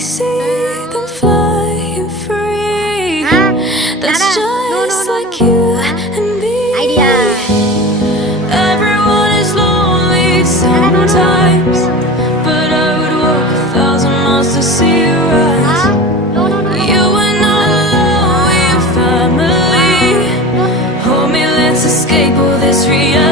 see them flying free. That's just like you and me. Everyone is lonely sometimes, but I would walk 1,000 miles to see you rise. You are not alone, we're family. Hold me, let's escape all this reality.